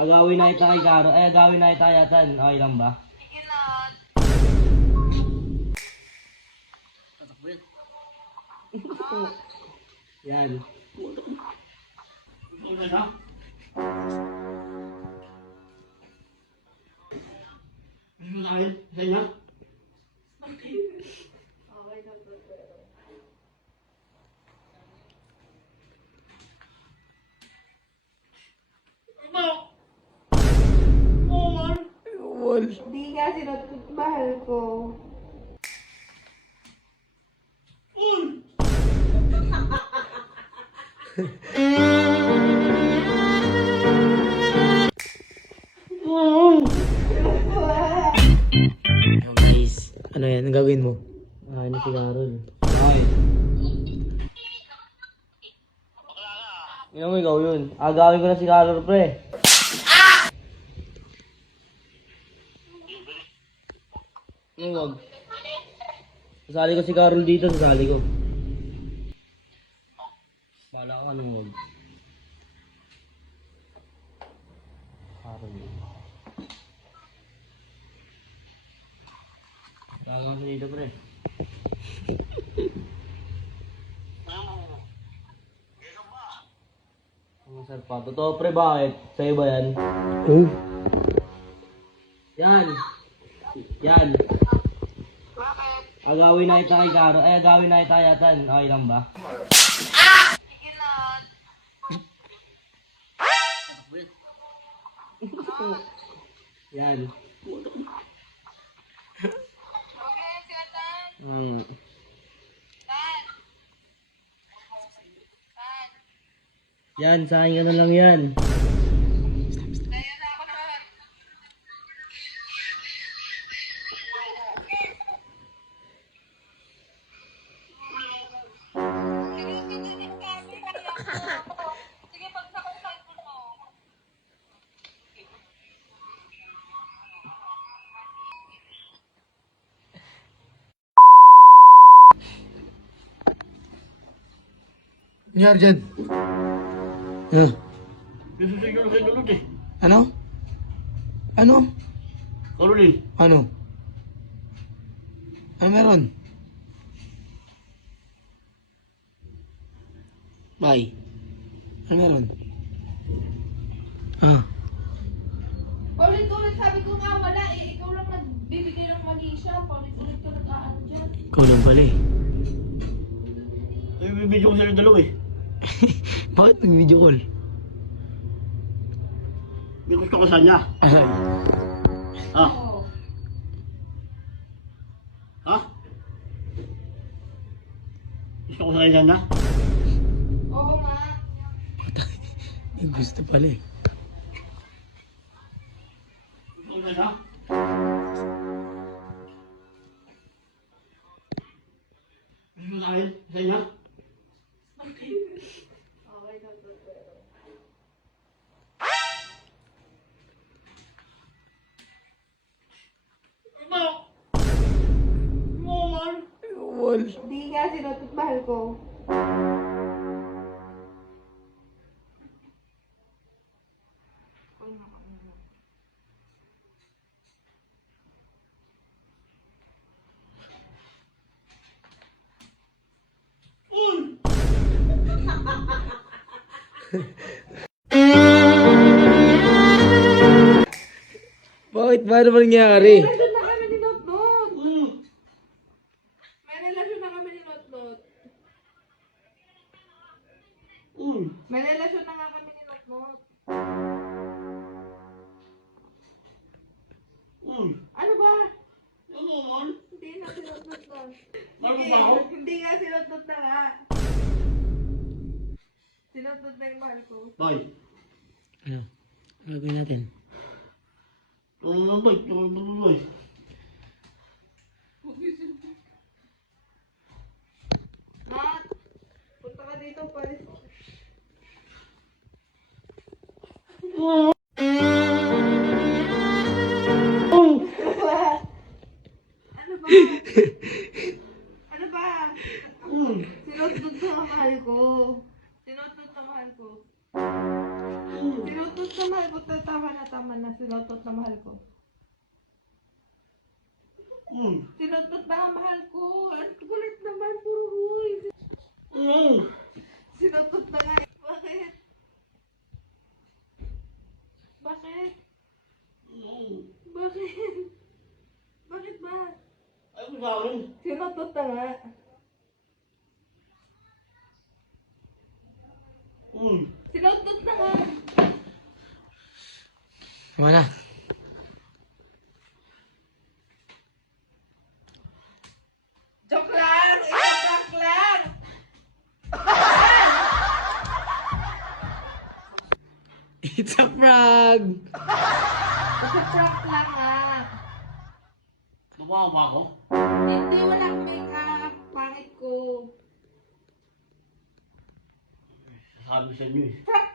Agawin na kita kay Karo. Ay, agawin na kita yatan. Okay lang ba? Sige na. Tatakbo yan. Yan. Ano na? Ano na kayo? Saan niya? Okay na to. Di nga sinutut mahal ko. Guys, ano yan? Ang gagawin mo? Ay, na si Carol. Ay. Yung ikaw yun. Agawin ko na si Carol, pre. Yung wag. Sasali ko si Carol dito, sasali ko. Bala ko anong wag. Carol. Gagawin ko dito, pre. Ang sarpa. Totoo, pre, bakit? Sa'yo ba yan? Oh. Yan. Yan. Bakit? Agawin na kita kay Karo. Ay, agawin na kita yatan. Okay lang ba? Sige na. Yan. Okay, sigatan. Tan. Tan. Yan, sa akin ka na lang yan. Daya na ako nun. Sige, pagsakot sa cellphone mo. Nangyari dyan? Yeah. Ano? Ano? Karolin. Ano? Ano meron? Bye. Ano meron? Ah. Paulit-ulit sabi ko nga wala eh. Ikaw lang nagbibigay ng mali siya. Paulit-ulit ka nag-aano dyan. Ikaw lang pala eh. Ay, bibidyo ko sila dalawa eh. Bakit nag-video call? May gusto ko sa niya. Ay. Ha? Oo. Ha? Gusto ko sa kanya na? Oo nga. May gusto pala eh. Gusto ko sa kanya? Gusto ko sa akin? Sa kanya? Okay na to. Wal. Di nga sinutut mahal ko. Bakit? Paano ba nangyari? Relasyon na kami ni Notnot. May relasyon na kami ni Notnot. May relasyon na nga kami ni Notnot. Ano ba? Hindi na sinutnot na. Hindi nga sinutnot na nga. Sinutnot na yung mahal ko. Boy. Ano? Ano gagawin natin? Ano na boy? Ano na boy? Nat! Punta ka dito, palis. Ano ba? Ano ba? Sinutnot na ang mahal ko. Sinutnot na mahal ko. Sinutnot Sinutot na mahal ko. Tama na. Sinutot na mahal ko. Sinutot na mahal ko. Ang kulit naman, puro huy. Sinutot na nga. Bakit? Bakit? Bakit? Bakit ba? Sinutot na nga. Sinutot na nga. Wala. Joke lang! Joke lang! It's a frog! Joke lang ah. Nawawa ko. Hindi, wala akong make-up. Pangit ko. Sabi sa inyo eh. Prank